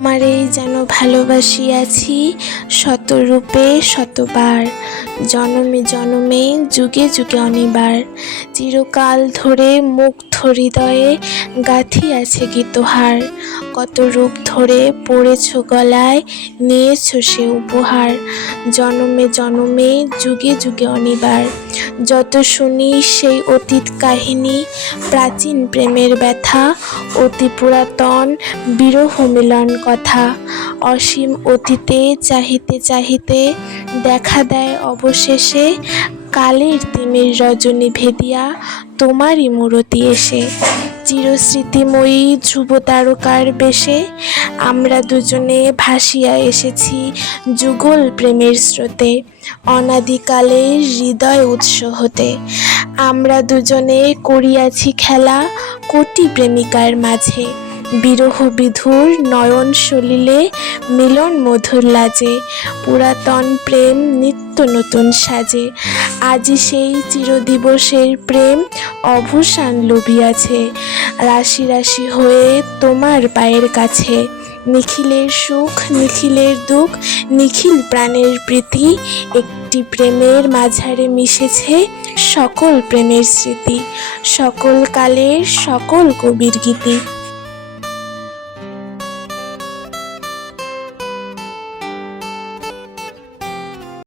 তোমারেই যেন ভালোবাসিয়াছি শতরূপে শতবার, জনমে জনমে যুগে যুগে অনিবার। চিরকাল ধরে মুগ্ধ হৃদয়ে গাঁথিয়াছে গীতহার, কত রূপ ধরে পড়েছ গলায়, নিয়েছ সে উপহার। জনমে জনমে যুগে যুগে অনিবার। যত শুনি সেই অতীত কাহিনী, প্রাচীন প্রেমের ব্যথা, অতি পুরাতন বিরহ মিলন কথা। অসীম অতীতে চাহিতে চাহিতে দেখা দেয় অবশেষে, কালের তিমির রজনী ভেদিয়া তোমারই মূরতি এসে। চিরস্মৃতিময়ী ধ্রুব তারকার বেশে আমরা দুজনে ভাসিয়া এসেছি যুগল প্রেমের স্রোতে, অনাদিকালের হৃদয় উৎস হতে। আমরা দুজনে করিয়াছি খেলা কোটি প্রেমিকার মাঝে, বিরহ বিধুর নয়ন সলিলে মিলন মধুর লাজে। পুরাতন প্রেম নিত্য নতুন সাজে, আজি সেই চিরদিবসের প্রেম অবসান লভিয়াছে, রাশি রাশি হয়ে তোমার পায়ের কাছে। নিখিলের সুখ নিখিলের দুঃখ নিখিল প্রাণের প্রীতি, একটি প্রেমের মাঝারে মিশেছে সকল প্রেমের স্মৃতি, সকল কালের সকল কবির গীতি।